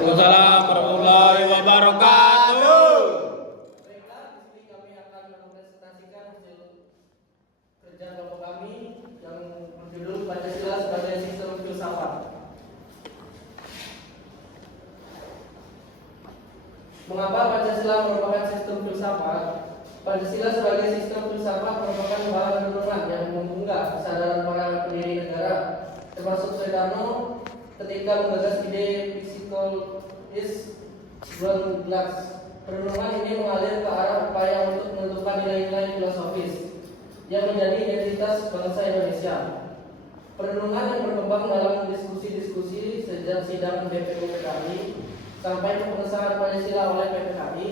Waalaikumsalam warahmatullahi wabarakatuh. Baiklah, di sini kami akan mempresentasikan hasil kerja kelompok kami yang berjudul Pancasila sebagai Sistem Filsafat. Mengapa Pancasila merupakan sistem filsafat? Pancasila sebagai sistem filsafat merupakan bahan renungan yang mengunggah kesadaran para pendiri negara, termasuk Soekarno ketika menggagas ide Psikolois Grundgesetz. Perenungan ini mengalir ke arah upaya untuk menentukan nilai-nilai filosofis yang menjadi identitas bangsa Indonesia. Perenungan yang berkembang dalam diskusi-diskusi sejak sidang BPU PKI sampai pengesahan Pancasila oleh PPKI,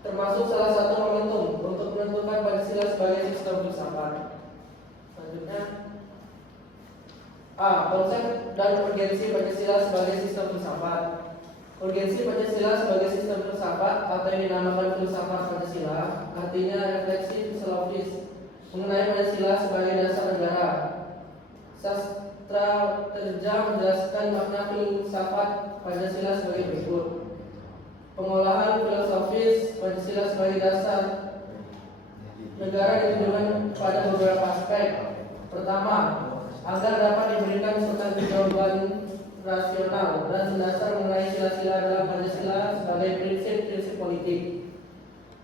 termasuk salah satu momentum untuk menentukan Pancasila sebagai sistem filsafat. Selanjutnya, A. Konsep dan urgensi Pancasila sebagai sistem filsafat. Urgensi Pancasila sebagai sistem filsafat atau yang dinamakan filsafat Pancasila artinya refleksi filosofis mengenai Pancasila sebagai dasar negara. Sastra Terjang menjelaskan makna filsafat Pancasila sebagai berikut. Pengolahan filosofis Pancasila sebagai dasar negara ditujukan pada beberapa aspek. Pertama, agar dapat diberikan substansi jawaban rasional dan mendasar mengenai sila-sila dalam Pancasila sebagai prinsip-prinsip politik.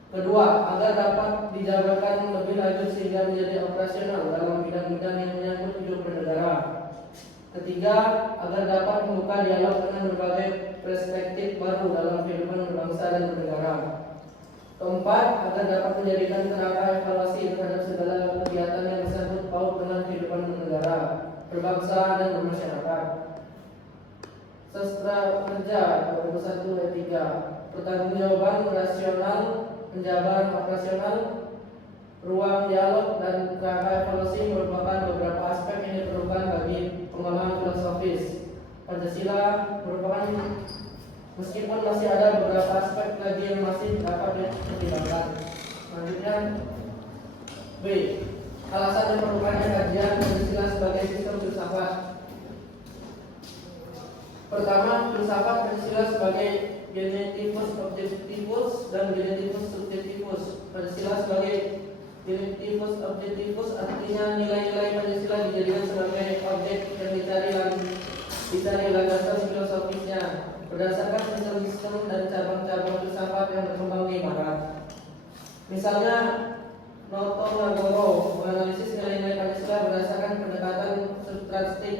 Kedua, agar dapat dijabarkan lebih lanjut sehingga menjadi operasional dalam bidang-bidang yang menyangkut hidup bernegara. Ketiga, agar dapat membuka dialog dengan berbagai perspektif baru dalam kehidupan berbangsa dan bernegara. Keempat, agar dapat menjadikan kerangka evaluasi terhadap segala kegiatan yang bersangkut paut dengan kehidupan bernegara, berbangsa dan bermasyarakat. Sastra Kerja 21 ayat 3. Pertanggungjawaban rasional, penjabaran operasional, ruang dialog dan kerangka evaluasi merupakan beberapa aspek yang diperlukan bagi pengolahan filosofis Pancasila merupakan, meskipun masih ada beberapa aspek lagi yang masih dapat dipertimbangkan. Selanjutnya, B. Alasan diperlukannya kajian Pancasila sebagai sistem filsafat. Pertama, filsafat Pancasila sebagai genetivus objektivus dan genetivus subjektivus. Pancasila sebagai genetivus objektivus artinya nilai-nilai Pancasila dijadikan sebagai objek yang dicari landasan filosofisnya berdasarkan sistem-sistem dan cabang-cabang filsafat yang berkembang di Barat. Misalnya, Noto Nagoro menganalisis nilai-nilai Pancasila berdasarkan pendekatan substransik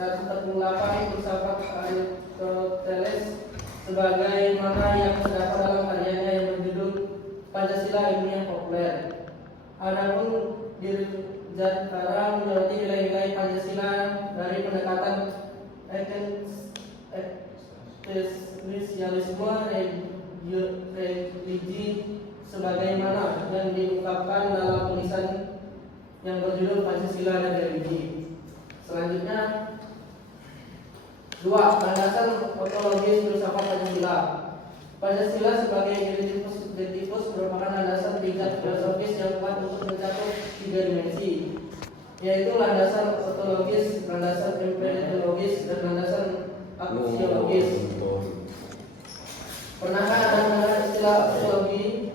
148 filsafat Aristoteles sebagai mana yang terdapat dalam karyanya yang berjudul Pancasila Ilmiah Populer. Adapun Dirgahayu menyoroti nilai-nilai Pancasila dari pendekatan eksistensialisme religi sebagaimana yang diungkapkan dalam tulisan yang berjudul Pancasila dan Religi. Selanjutnya, 2. Landasan ontologis filsafat Pancasila. Pancasila sebagai genetivus subjektivus merupakan landasan tingkat filosofis yang kuat untuk mencakup 3 dimensi, yaitu landasan ontologis, landasan epistemologis, dan landasan aksiologis. Pernahkah Anda mendengar istilah ontologi?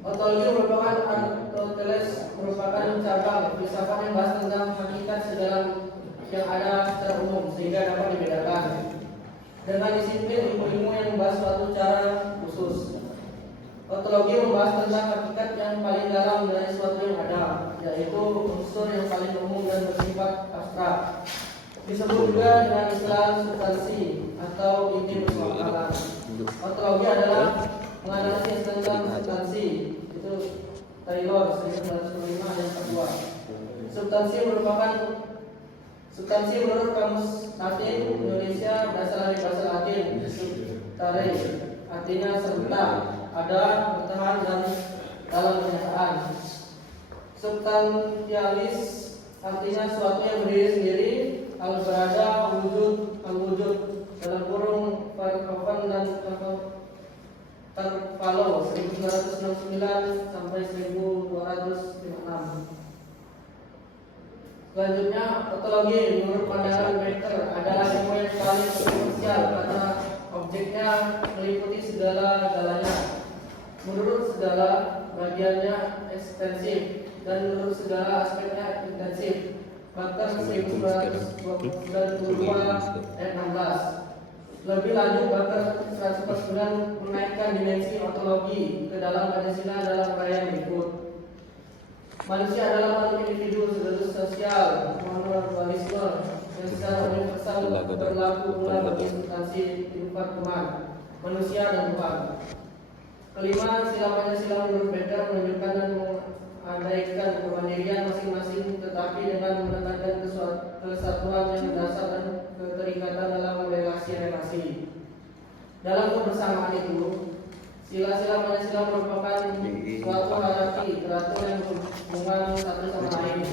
Ontologi merupakan Aristoteles merupakan cabang filsafat yang bahas tentang hakikat segala yang ada secara umum sehingga dapat dibedakan dengan disiplin ilmu-ilmu yang membahas suatu cara khusus. Ontologi membahas tentang hakikat yang paling dalam dari suatu yang ada, yaitu unsur yang paling umum dan bersifat abstrak. Disebut juga dengan istilah substansi atau inti persoalan. Ontologi adalah menganalisis tentang substansi. Itu Taylor 1905 yang kedua. Substansi menurut Kamus Latin Indonesia berasal dari bahasa Latin substare, artinya serta, ada, bertahan dan dalam kenyataan. Substantialis artinya suatu yang berdiri sendiri, al berada, wujud, al wujud, dalam kurung Verhoeven dan Tarpalo 1969 sampai 1256. Selanjutnya, ontologi menurut pandangan Becker adalah ilmu yang paling substansial karena segala bagiannya ekstensif dan menurut segala aspeknya intensif. Bakter 1922 ayat 16. Lebih lanjut, Bakter 149 menaikkan dimensi ontologi ke dalam Pancasila dalam uraian berikut. Manusia adalah makhluk individu sosial, monolisme yang secara universal berlaku pula bagi substansi kehidupan Tuhan, manusia dan Tuhan. Kelima, sila Pancasila menurut Becker menunjukkan dan mengandaikan kemandirian masing-masing, tetapi dengan menekankan kesatuan yang dasar dan keterikatan dalam relasi-relasi. Dalam kebersamaan itu, sila-sila Pancasila merupakan suatu hierarki teratur yang berhubungan satu sama lain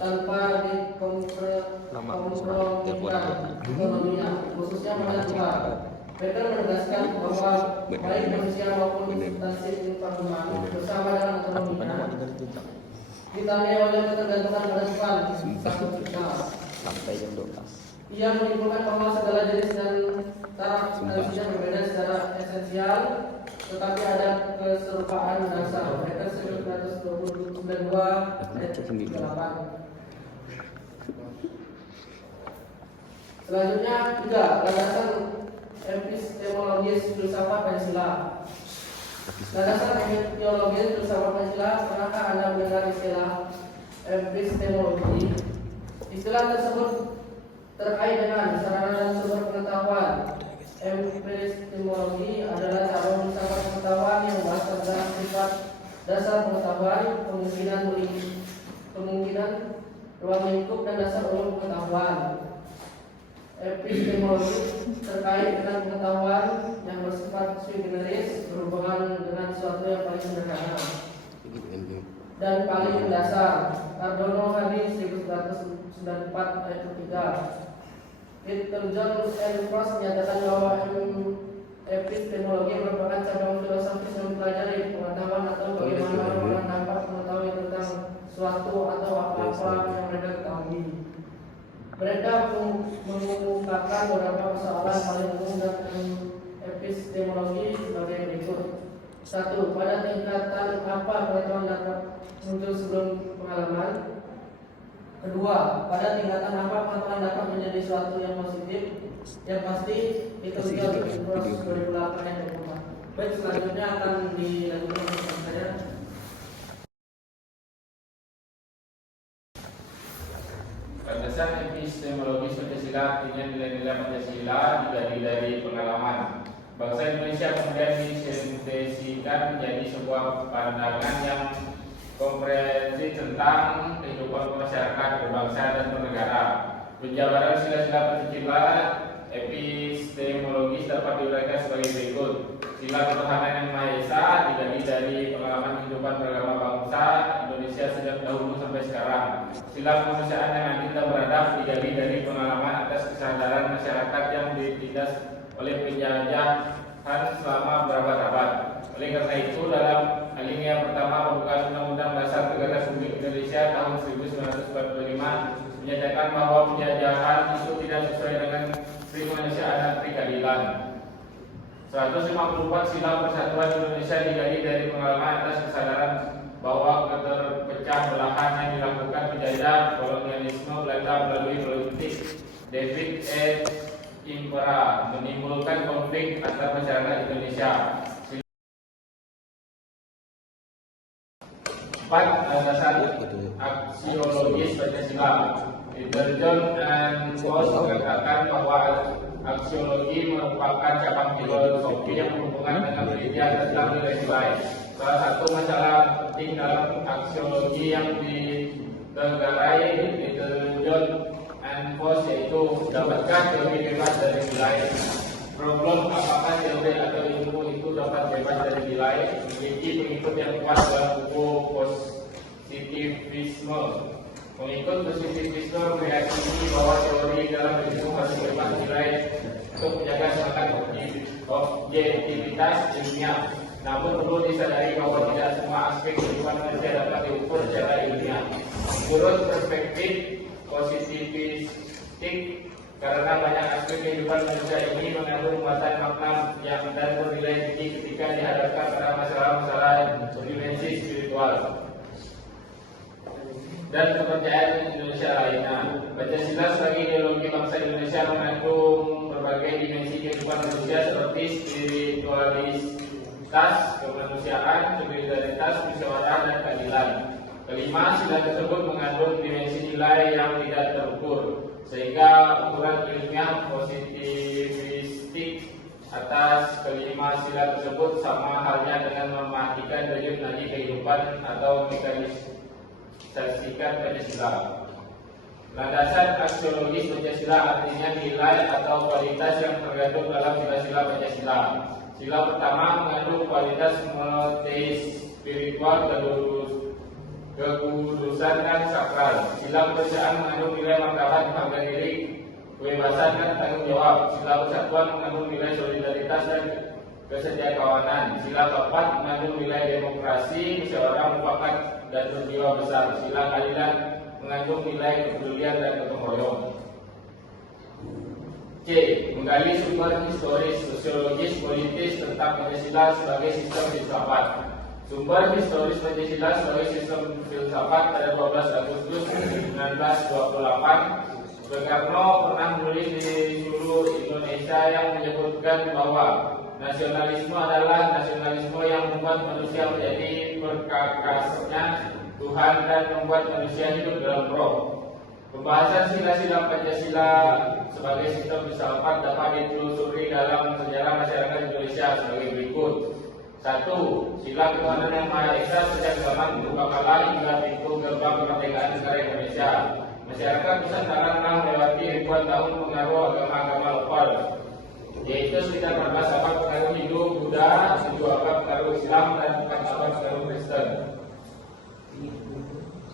tanpa dikompromikan ekonominya, khususnya pada Tuhan. Becker menegaskan bahwa baik manusia maupun substansi kehidupan human bersama dengan ekonominya ditandai oleh ketergantungan pada Tuhan satu final. Sampai jam 12. Ia menyimpulkan bahwa segala jenis dan taraf manusia berbeda secara esensial, tetapi ada keserupaan dasar. Becker 1922 ayat 8. Selanjutnya, 3. Landasan epistemologis filsafat Pancasila. Landasan epistemologis filsafat Pancasila, pernahkah Anda mendengar istilah epistemologi? Istilah tersebut terkait dengan sarana dan sumber pengetahuan. Epistemologi adalah cara filsafat pengetahuan yang berdasar pada sifat dasar pengetahuan, kemungkinan, ruang lingkup, dan dasar umum pengetahuan. Epistemologi terkait dengan pengetahuan yang bersifat sui generis, berhubungan dengan sesuatu yang paling sederhana dan paling mendasar. Cardono Hadis 1994 ayat 3. Peter John N. Cross menyatakan bahwa epistemologi merupakan cabang filosofis yang mempelajari pengetahuan atau bagaimana orang dapat mengetahui tentang suatu atau apa-apa yang mereka ketahui. Mereka mengungkapkan beberapa persoalan paling umum dalam epistemologi sebagai berikut. 1. Pada tingkatan apa pengetahuan dapat muncul sebelum pengalaman? 2. Pada tingkatan apa pengetahuan dapat menjadi suatu yang positif? Yang pasti itu juga proses 2008 yang berubah. Baik, selanjutnya akan dilanjutkan bersama saya. Landasan epistemologis Pancasila artinya nilai-nilai Pancasila digali dari pengalaman. Bangsa Indonesia kemudian disintesikan menjadi sebuah pandangan yang komprehensif tentang kehidupan masyarakat, berbangsa, dan bernegara. Penjabaran sila-sila Pancasila epistemologis dapat diuraikan sebagai berikut. Sila ketuhanan yang Maha Esa digali dari pengalaman kehidupan beragama bangsa Indonesia sejak dahulu sampai sekarang. Sila kemanusiaan yang adil dan beradab digali dari pengalaman atas kesadaran masyarakat yang ditindas oleh penjajahan selama berabad-abad. Oleh karena itu, dalam alinea pertama pembukaan Undang-Undang Dasar Negara Republik Indonesia tahun 1945 menyatakan bahwa penjajahan itu tidak sesuai dengan prinsip kemanusiaan dan keadilan. 154 sila persatuan Indonesia digali dari pengalaman atas kesadaran bahwa keterpecah belahan yang dilakukan penjajah kolonialisme Belanda melalui politik David Impera menimbulkan konflik antar masyarakat Indonesia. 4. Landasan aksiologis Pancasila. Peter John and Cross mengatakan bahwa aksiologi merupakan cabang filosofi yang berhubungan dengan penelitian tentang nilai-nilai. Salah satu masalah penting dalam aksiologi yang ditegarai Peter John and Cross yaitu dapatkah teori bebas dari nilai. Problem apakah teori atau ilmu itu dapat bebas dari nilai memiliki pengikut yang kuat dalam buku positivisme. Pengikut positivisme meyakini bahwa teori dalam ilmu harus bebas nilai untuk menjaga semangat objektivitas ilmiah. Namun perlu disadari bahwa tidak semua aspek kehidupan manusia dapat diukur secara ilmiah. Menurut perspektif positivistik, karena banyak aspek kehidupan manusia ini mengandung muatan makna yang dan bernilai tinggi ketika dihadapkan pada masalah-masalah dimensi spiritual dan kepercayaan Indonesia lainnya. Pancasila sebagai ideologi bangsa Indonesia mengandung berbagai dimensi kehidupan manusia seperti spiritualitas, kemanusiaan, solidaritas, musyawarah, dan keadilan. Kelima, sila tersebut mengandung dimensi nilai yang tidak terukur, sehingga ukuran ilmiah positivistik atas kelima sila tersebut sama halnya dengan mematikan denyut nadi kehidupan atau mekanisasikan Pancasila. Landasan aksiologis Pancasila artinya nilai atau kualitas yang tergantung dalam sila-sila Pancasila. Sila pertama mengandung kualitas monoteis, spiritual, kekudusan, dan sakral. Sila kemanusiaan mengandung nilai martabat, harga diri, kebebasan, dan tanggung jawab. Sila persatuan mengandung nilai solidaritas dan kesetiakawanan. Sila keempat mengandung nilai demokrasi, musyawarah mufakat, dan berjiwa besar. Sila keadilan mengandung nilai kepedulian dan gotong royong. C. Menggali sumber historis, sosiologis, politis tentang Pancasila sebagai sistem filsafat. Sumber historis Pancasila sebagai sistem filsafat pada 12 Agustus 1928, Soekarno pernah menulis di seluruh Indonesia yang menyebutkan bahwa nasionalisme adalah nasionalisme yang membuat manusia menjadi perkakasnya Tuhan dan membuat manusia hidup dalam roh. Pembahasan sila-sila Pancasila sebagai sistem filsafat dapat ditelusuri dalam sejarah masyarakat Indonesia sebagai berikut. 1. Sila ketuhanan yang Maha Esa sejak zaman purba kala hingga pintu gerbang kemerdekaan negara Indonesia. Masyarakat Nusantara telah melewati ribuan tahun pengaruh agama-agama lokal, yaitu sekitar 14 abad pengaruh Hindu, Buddha, 7 abad pengaruh Islam, dan 4 abad pengaruh Kristen.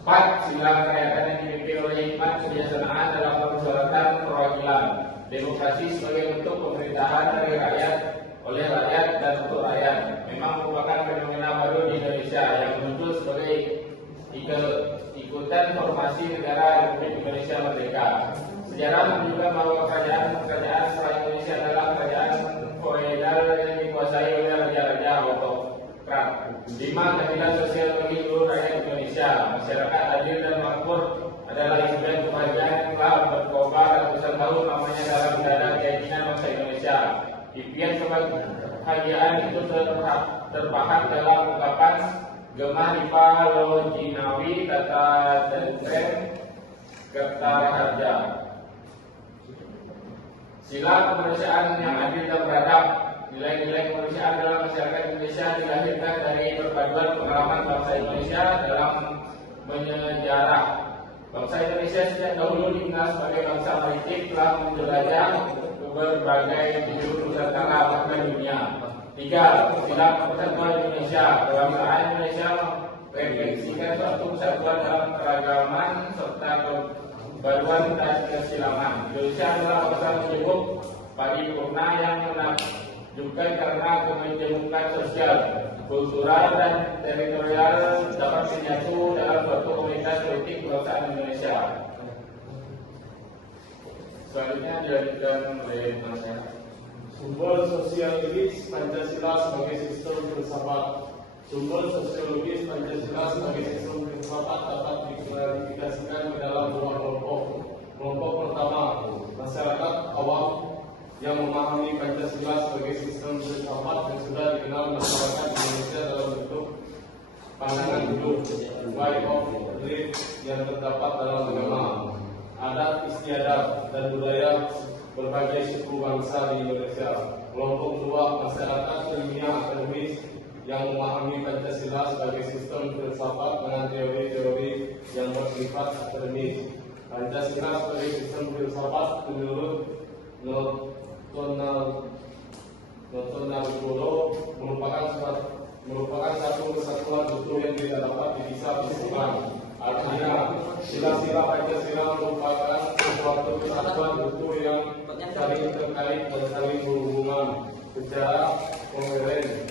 4. Sila kerakyatan yang dipimpin oleh hikmat kebijaksanaan dalam permusyawaratan perwakilan, demokrasi sebagai bentuk pemerintahan dari rakyat, oleh rakyat, dan untuk rakyat, memang merupakan fenomena baru di Indonesia yang muncul sebagai ikutan formasi negara Republik Indonesia Merdeka. Sejarah menunjukkan bahwa kerajaan setelah Indonesia adalah kerajaan feodal yang dikuasai oleh raja-raja autokrat. 5. Keadilan sosial bagi seluruh rakyat Indonesia. Masyarakat adil dan makmur adalah impian kebahagiaan yang telah berkobar ratusan tahun lamanya dalam dada keinginan bangsa Indonesia. Impian kebahagiaan itu terpahat dalam ungkapan Gemah Dipa Lojinawi Tata Tentren Kertaharja. Sila kemanusiaan yang adil dan beradab. Nilai-nilai kemanusiaan dalam masyarakat Indonesia dilahirkan dari perpaduan pengalaman bangsa Indonesia dalam menyejarah. Bangsa Indonesia sejak dahulu dikenal sebagai bangsa maritim, telah menjelajah ke berbagai penjuru Nusantara bahkan dunia. 3. Sila persatuan Indonesia. Kebangsaan Indonesia merefleksikan suatu kesatuan dalam keragaman serta kebaruan dan kesilaman. Indonesia adalah bangsa menjemuk paripurna yang menunjukkan karena kemenjemukan sosial, kultural, dan teritorial dapat menyatu dalam suatu komunitas politik kebangsaan Indonesia. Selanjutnya dilanjutkan oleh masyarakat. Sumber sosiologis Pancasila sebagai sistem filsafat. Sumber sosiologis Pancasila sebagai sistem filsafat dapat diklarifikasikan ke dalam dua kelompok. Kelompok pertama, masyarakat awam yang memahami Pancasila sebagai sistem filsafat yang sudah dikenal masyarakat Indonesia dalam bentuk pandangan hidup, way of life yang terdapat dalam agama, adat istiadat, dan budaya berbagai suku bangsa di Indonesia. Kelompok kedua, masyarakat ilmiah akademis yang memahami Pancasila sebagai sistem filsafat dengan teori-teori yang bersifat akademis. Pancasila sebagai sistem filsafat menurut Notonagoro merupakan satu kesatuan utuh yang tidak dapat dipisah-pisahkan. Artinya, sila-sila Pancasila merupakan suatu kesatuan utuh yang saling terkait dan saling berhubungan secara koheren.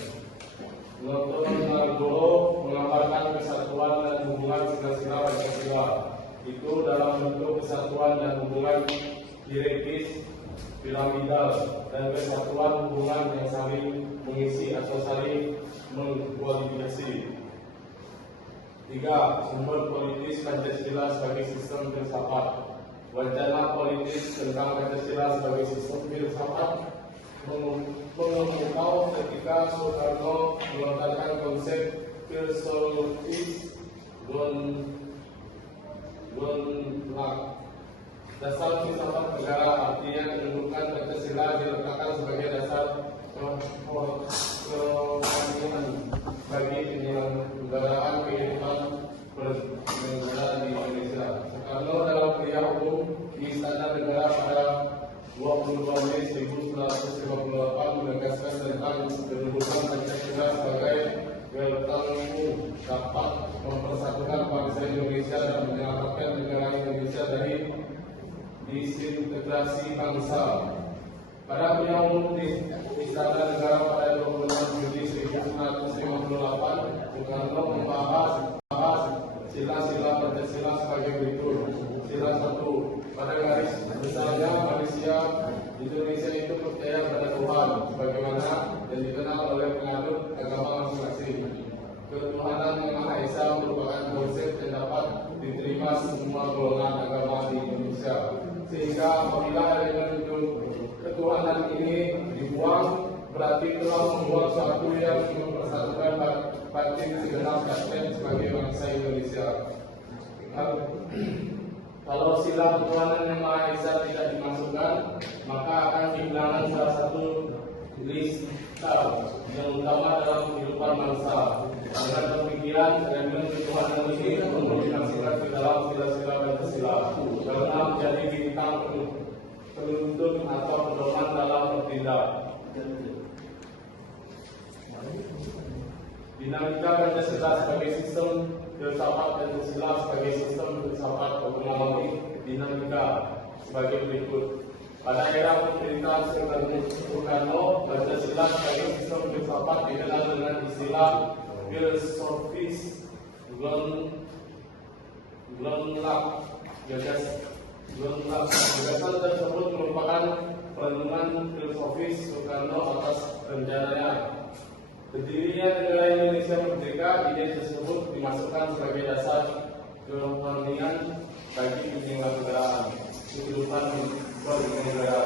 Notonagoro menggambarkan kesatuan dan hubungan sila-sila Pancasila itu dalam bentuk kesatuan dan hubungan hierarkis, piramidal, dan kesatuan hubungan yang saling mengisi atau saling mengkualifikasi. 3. Sumber politis Pancasila sebagai sistem filsafat. Wacana politis tentang Pancasila sebagai sistem filsafat mengemuka ketika Soekarno melontarkan konsep filosofis Gonlak. Dasar filsafat negara artinya menentukan Pancasila diletakkan sebagai dasar kerohanian bagi penyelenggaraan kehidupan bernegara di Indonesia. Soekarno dalam kuliah umum di Istana Negara pada 22 Mei 1958 menegaskan tentang kedudukan Pancasila sebagai bertanggung dapat mempersatukan bangsa Indonesia dan menyelamatkan negara Indonesia dari disintegrasi bangsa. Pada kuliah umum di Istana Negara pada 26 Juli 1958, Soekarno membahas sila-sila Pancasila sebagai berikut. Sila 1. Pada garis besarnya manusia Indonesia itu percaya pada Tuhan sebagaimana yang dikenal oleh penganut agama masing-masing. Ketuhanan yang Maha Esa merupakan konsep yang dapat diterima semua golongan agama di Indonesia. Sehingga apabila elemen ketuhanan ini dibuang, berarti telah membuat suatu yang mempersatukan batin segenap rakyat sebagai bangsa Indonesia. Kalau sila ketuhanan yang Maha Esa tidak dimasukkan, maka akan kehilangan salah satu lista yang utama dalam kehidupan bangsa. Dengan pemikiran elemen ketuhanan ini perlu dimasukkan ke dalam sila-sila Pancasila karena menjadi bintang penuntun atau pedoman dalam bertindak. Dinamika Pancasila sebagai sistem filsafat dan Pancasila sebagai sistem filsafat mengalami dinamika sebagai berikut. Pada era pemerintahan Soekarno, Pancasila sebagai sistem filsafat dikenal dengan istilah filosofis Gonlak. Gagasan tersebut merupakan perenungan filosofis Soekarno atas rencananya berdirinya negara Indonesia merdeka. Ide tersebut dimasukkan sebagai dasar kerohanian bagi penyelenggaraan kehidupan bernegara.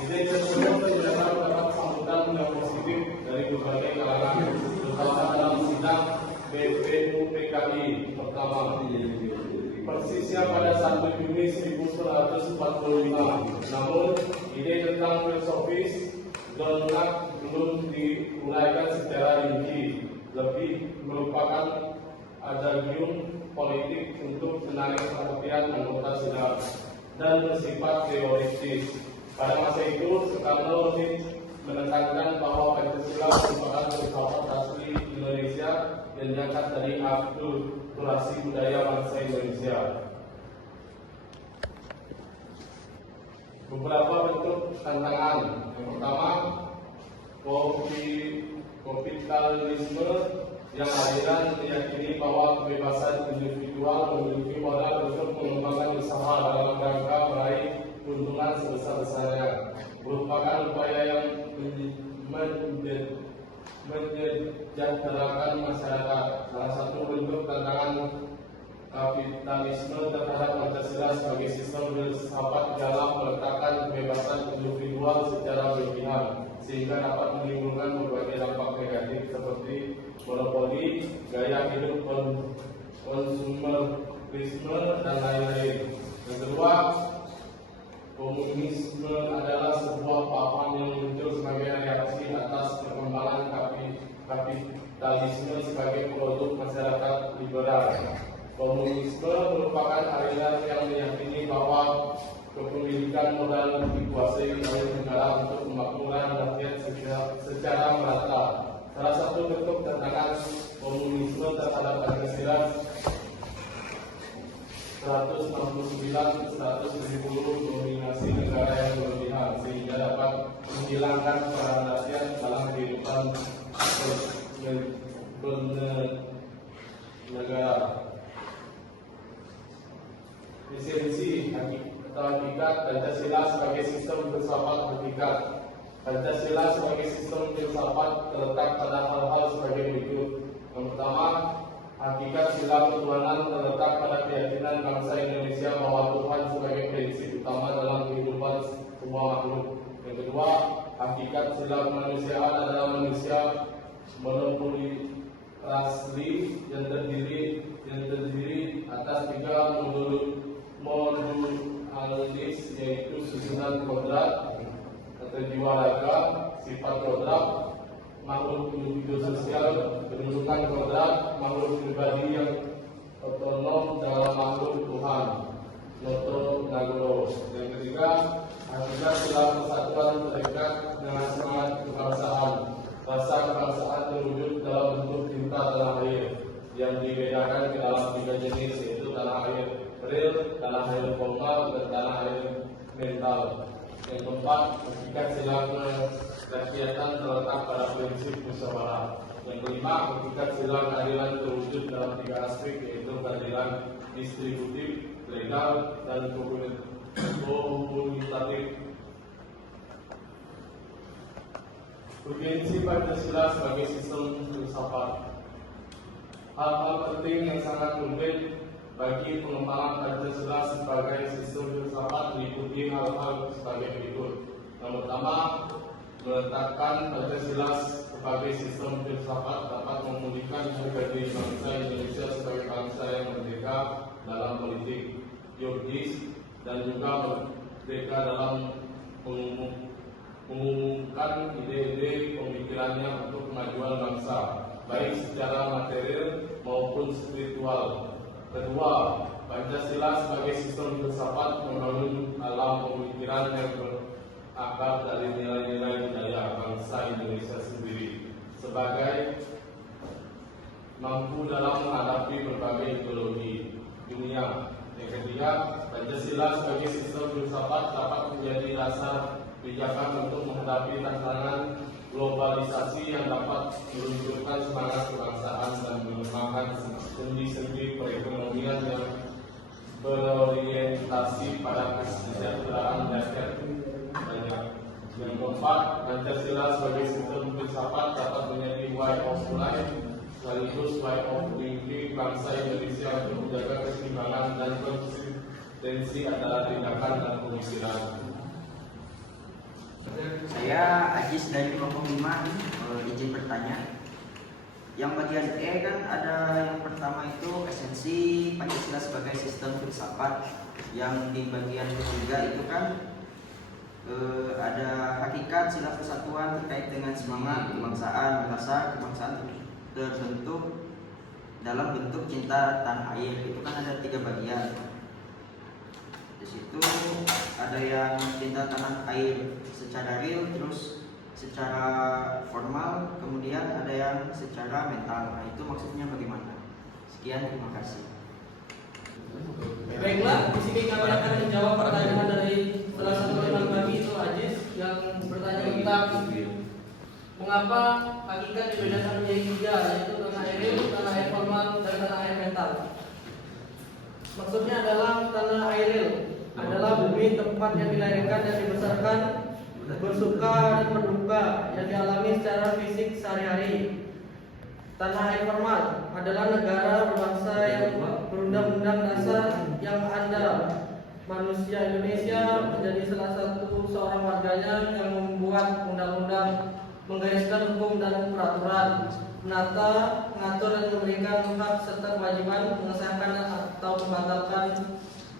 Ide tersebut ternyata mendapat sambutan yang positif dari berbagai kalangan, terutama dalam sidang BPUPKI pertama. Persisnya pada 1 Juni 1945. Namun, ide tentang filosofis Gonlak belum diuraikan secara rinci, lebih merupakan adagium politik untuk menarik perhatian anggota sidang dan bersifat teoritis. Pada masa itu, Soekarno menekankan bahwa Pancasila merupakan filsafat asli Indonesia yang diangkat dari akulturasi budaya bangsa Indonesia. Beberapa bentuk tantangan. Yang pertama, kapitalisme yang aliran meyakini bahwa kebebasan individual memiliki modal untuk mengembangkan usaha dalam rangka meraih keuntungan sebesar-besarnya, merupakan upaya yang menyejahterakan masyarakat. Salah satu bentuk tantangan kapitalisme terhadap Pancasila sebagai sistem filsafat dalam meletakkan kebebasan individual secara berpihak, sehingga dapat menimbulkan berbagai dampak negatif seperti monopoli, gaya hidup konsumerisme, dan lain-lain. Yang kedua, komunisme adalah sebuah paham yang muncul sebagai reaksi atas perkembangan kapitalisme sebagai produk masyarakat liberal. Komunisme merupakan aliran yang meyakini bahwa kepemilikan modal dikuasai oleh negara untuk pemakmuran rakyat secara merata. Salah satu bentuk tantangan komunisme terhadap Pancasila 169-170 dominasi negara yang berlebihan, sehingga dapat menghilangkan peran rakyat dalam kehidupan bernegara. Esensi hakikat Pancasila sebagai sistem filsafat hakikat. Pancasila sebagai sistem filsafat terletak pada hal-hal sebagai berikut. Yang pertama, hakikat sila ketuhanan terletak pada keyakinan bangsa Indonesia bahwa Tuhan sebagai prinsip utama dalam kehidupan semua makhluk. Yang kedua, hakikat sila kemanusiaan adalah manusia monopolisasi yang terdiri atas tiga modulis, yaitu susunan kodrat atau jiwa raga, sifat kodrat, makhluk individu sosial, kedudukan kodrat, makhluk pribadi yang otonom dalam makhluk Tuhan, Noto Nagoro. Yang ketiga, hakikat sila persatuan terikat dengan semangat kebangsaan. Rasa kebangsaan terwujud dalam bentuk cinta tanah air yang dibedakan ke dalam tiga jenis, yaitu tanah air real, tanah air formal, dan tanah air mental. Yang keempat, hakikat sila kerakyatan terletak pada prinsip musyawarah. Yang kelima, hakikat sila keadilan terwujud dalam tiga aspek, yaitu keadilan distributif, legal, dan komunitatif. Urgensi Pancasila sebagai sistem filsafat. Hal-hal penting yang sangat penting bagi pengembangan Pancasila sebagai sistem filsafat diikuti hal-hal sebagai berikut. Yang pertama, meletakkan Pancasila sebagai sistem filsafat dapat memulihkan harga diri bangsa Indonesia sebagai bangsa yang merdeka dalam politik, ideologis, dan juga merdeka dalam mengumumkan ide-ide pemikirannya untuk kemajuan bangsa, baik secara material maupun spiritual. Kedua, Pancasila sebagai sistem filsafat membangun alam pemikiran yang berakar dari nilai-nilai budaya bangsa Indonesia sendiri, sebagai mampu dalam menghadapi berbagai ideologi dunia. Yang ketiga, Pancasila sebagai sistem filsafat dapat menjadi dasar kebijakan untuk menghadapi tantangan globalisasi yang dapat meluncurkan semangat kebangsaan dan mengembangkan sendi-sendi perekonomian yang berorientasi pada kesejahteraan rakyat banyak. Yang keempat, Pancasila sebagai sistem filsafat dapat menjadi way of life sekaligus way of living bangsa Indonesia untuk menjaga keseimbangan dan konsistensi antara tindakan dan pemikiran. Saya Ajis dari kelompok 5, izin bertanya. Yang bagian E kan ada yang pertama itu esensi Pancasila sebagai sistem filsafat. Yang di bagian ketiga itu kan ada hakikat sila persatuan terkait dengan semangat kebangsaan. Rasa kebangsaan terbentuk dalam bentuk cinta tanah air. Itu kan ada 3 bagian. Di situ ada yang cinta tanah air secara real, terus secara formal, kemudian ada yang secara mental. Nah, itu maksudnya bagaimana? Sekian, terima kasih. Baiklah, di sini kami akan menjawab pertanyaan dari salah satu teman kami, itu Ajis, yang bertanya tentang mengapa hakikat dibedakan menjadi 3, yaitu tanah air real, tanah air formal, dan tanah air mental. Maksudnya adalah tanah air real adalah bumi tempat yang dilahirkan dan dibesarkan, bersuka dan berduka yang dialami secara fisik sehari-hari. Tanah air formal adalah negara berbangsa yang berundang-undang dasar yang andal. Manusia Indonesia menjadi salah satu seorang warganya yang membuat undang-undang, menggariskan hukum dan peraturan, menata, mengatur dan memberikan hak serta kewajiban, mengesahkan atau membatalkan,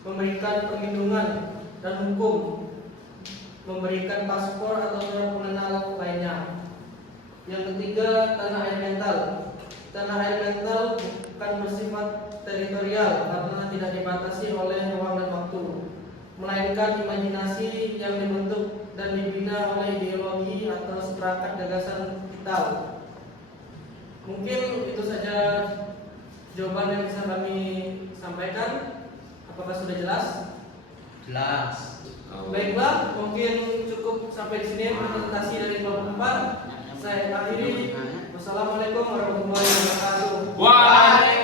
memberikan perlindungan dan hukum, memberikan paspor atau surat pengenal lainnya. Yang ketiga, tanah air mental. Tanah air mental bukan bersifat teritorial karena tidak dibatasi oleh ruang dan waktu, melainkan imajinasi yang dibentuk dan dibina oleh ideologi atau seperangkat gagasan vital. Mungkin itu saja jawaban yang bisa kami sampaikan. Apakah sudah jelas? Jelas. Baiklah, mungkin cukup sampai di sini presentasi dari kelompok 4. Saya akhiri. Wassalamualaikum warahmatullahi wabarakatuh. Waalaikumsalam.